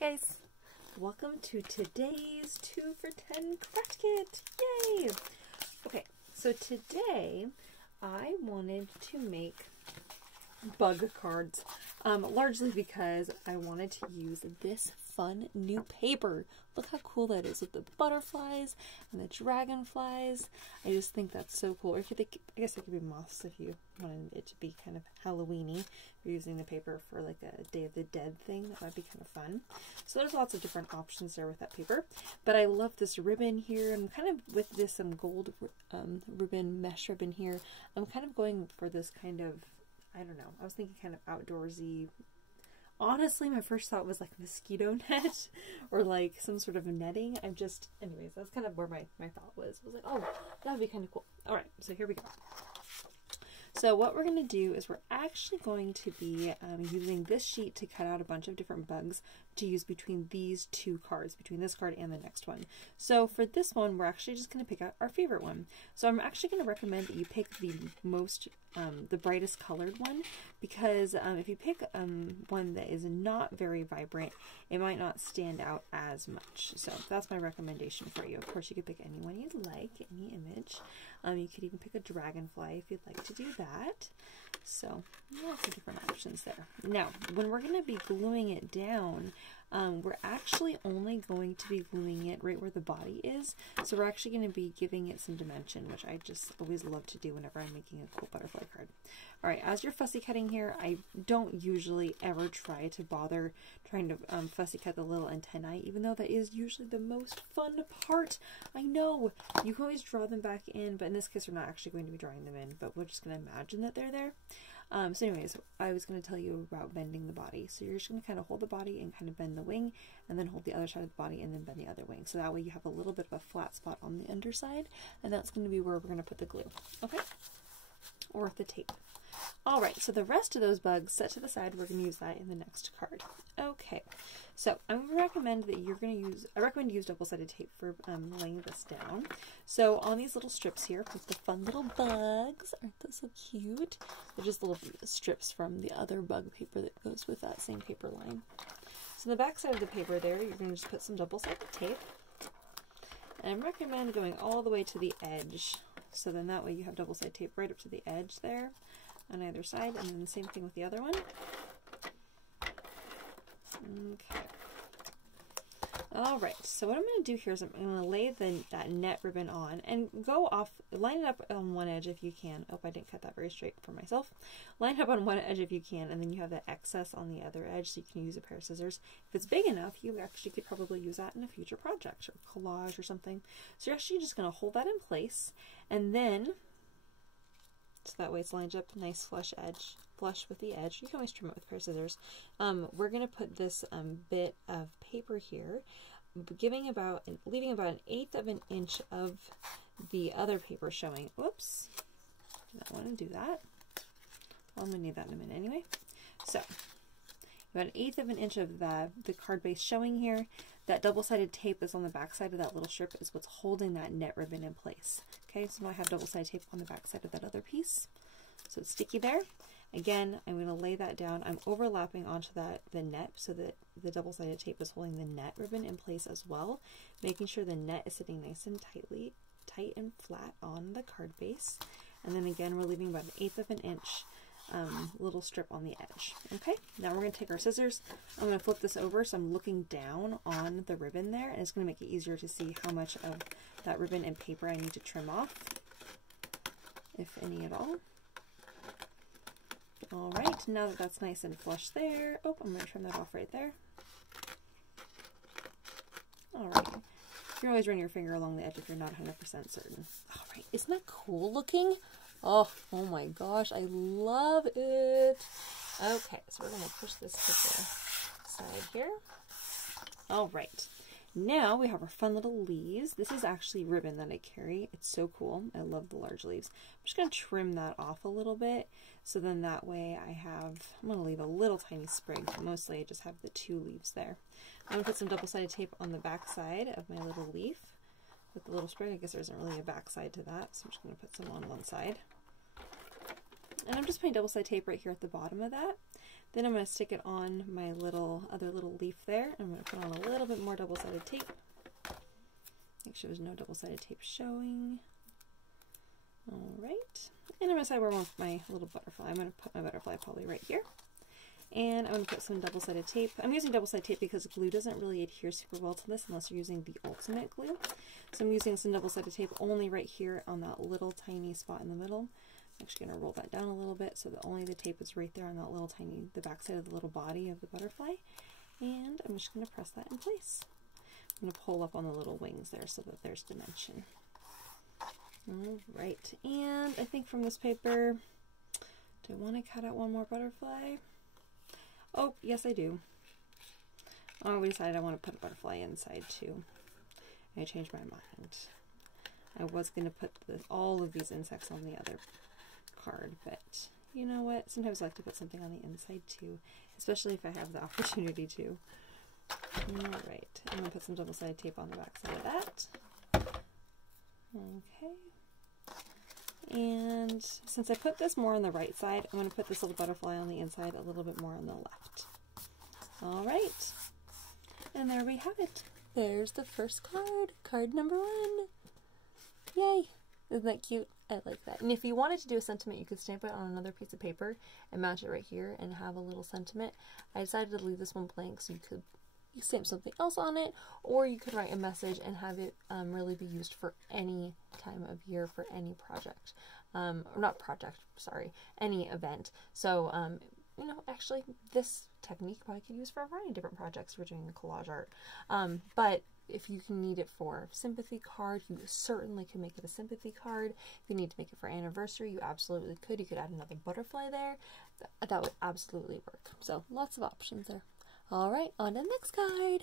guys, welcome to today's 2 for 10 craft kit. Yay! Okay, so today I wanted to make bug cards, largely because I wanted to use this fun new paper. Look how cool that is with the butterflies and the dragonflies. I just think that's so cool. Or I guess it could be moths if you wanted it to be kind of Halloween-y. If you're using the paper for like a Day of the Dead thing, that might be kind of fun. So there's lots of different options there with that paper. But I love this ribbon here, and kind of with this gold ribbon, mesh ribbon here, I'm kind of going for this kind of, I don't know, I was thinking kind of outdoorsy. Honestly, my first thought was like mosquito net or like some sort of netting. Anyways, that's kind of where my thought was. I was like, oh, that would be kind of cool. All right, so here we go. So what we're going to do is we're actually going to be using this sheet to cut out a bunch of different bugs to use between these two cards, between this card and the next one. So for this one, we're actually just going to pick out our favorite one. So I'm actually going to recommend that you pick the the brightest colored one, because if you pick one that is not very vibrant, it might not stand out as much. So that's my recommendation for you. Of course, you could pick any one you'd like, any image. You could even pick a dragonfly if you'd like to do that. So lots of different options there. Now, when we're going to be gluing it down, we're actually only going to be gluing it right where the body is. So we're actually going to be giving it some dimension, which I just always love to do whenever I'm making a cool butterfly card. All right, as you're fussy cutting here, I don't usually ever try to bother trying to fussy cut the little antennae, even though that is usually the most fun part. I know, you can always draw them back in, but in this case we're not actually going to be drawing them in, but we're just going to imagine that they're there. So anyways, I was going to tell you about bending the body. So you're just going to kind of hold the body and kind of bend the wing, and then hold the other side of the body and then bend the other wing. So that way you have a little bit of a flat spot on the underside, and that's going to be where we're going to put the glue. Okay? Or the tape. All right, so the rest of those bugs set to the side, we're going to use that in the next card. Okay, so I recommend that I recommend use double-sided tape for laying this down. So on these little strips here, with the fun little bugs, aren't those so cute? They're just little strips from the other bug paper that goes with that same paper line. So on the back side of the paper there, you're going to just put some double-sided tape. And I recommend going all the way to the edge. So then that way you have double-sided tape right up to the edge there on either side, and then the same thing with the other one. Okay. Alright, so what I'm going to do here is I'm going to lay that net ribbon on and go off, line it up on one edge if you can. Oh, I didn't cut that very straight for myself. Line it up on one edge if you can, and then you have that excess on the other edge, so you can use a pair of scissors. If it's big enough, you actually could probably use that in a future project or collage or something. So you're actually just going to hold that in place, and then so that way it's lined up nice flush with the edge. You can always trim it with a pair of scissors. We're going to put this bit of paper here, leaving about 1/8 of an inch of the other paper showing. Whoops, did not want to do that. Well, I'm going to need that in a minute anyway. So about 1/8 of an inch of the card base showing here. That double-sided tape that's on the back side of that little strip is what's holding that net ribbon in place. Okay, so now I have double-sided tape on the back side of that other piece. So it's sticky there. Again, I'm going to lay that down. I'm overlapping onto the net so that the double-sided tape is holding the net ribbon in place as well, making sure the net is sitting nice and tight and flat on the card base. And then again, we're leaving about 1/8 of an inch little strip on the edge. Okay, now we're going to take our scissors. I'm going to flip this over so I'm looking down on the ribbon there, and it's going to make it easier to see how much of that ribbon and paper I need to trim off, if any at all. All right, now that that's nice and flush there, oh, I'm going to trim that off right there. All right, you can always run your finger along the edge if you're not 100% certain. All right, isn't that cool looking? Oh my gosh, I love it. Okay, so we're going to push this to the side here. All right, now we have our fun little leaves. This is actually ribbon that I carry. It's so cool. I love the large leaves. I'm just going to trim that off a little bit, so then that way I'm going to leave a little tiny sprig, but mostly I just have the 2 leaves there. I'm going to put some double-sided tape on the back side of my little leaf. With the little sprig, I guess there isn't really a back side to that, so I'm just going to put some on one side. And I'm just putting double-sided tape right here at the bottom of that. Then I'm going to stick it on my other little leaf there. I'm going to put on a little bit more double-sided tape. Make sure there's no double-sided tape showing. Alright. And I'm going to decide where I want my little butterfly. I'm going to put my butterfly probably right here. And I'm going to put some double-sided tape. I'm using double-sided tape because glue doesn't really adhere super well to this unless you're using the ultimate glue. So I'm using some double-sided tape only right here on that little tiny spot in the middle. I'm actually going to roll that down a little bit so that only the tape is right there on that little tiny, the back side of the little body of the butterfly. And I'm just going to press that in place. I'm going to pull up on the little wings there so that there's dimension. Alright, and I think from this paper, do I want to cut out one more butterfly? Oh, yes I do. Oh, we decided I want to put a butterfly inside too. I changed my mind. I was going to put all of these insects on the other card, but you know what? Sometimes I like to put something on the inside too, especially if I have the opportunity to. Alright, I'm going to put some double-sided tape on the back side of that. Okay. And since I put this more on the right side, I'm going to put this little butterfly on the inside, a little bit more on the left. Alright. And there we have it. There's the first card. Card number 1. Yay! Isn't that cute? I like that. And if you wanted to do a sentiment, you could stamp it on another piece of paper and mount it right here and have a little sentiment. I decided to leave this one blank so you could stamp something else on it, or you could write a message and have it really be used for any time of year for any project. Or not project, sorry, any event. So, you know, actually this technique probably could use for a variety of different projects if you're doing a collage art. But if you can need it for sympathy card, you certainly can make it a sympathy card. If you need to make it for anniversary, you absolutely could. You could add another butterfly there. That would absolutely work. So lots of options there. Alright, on to the next card.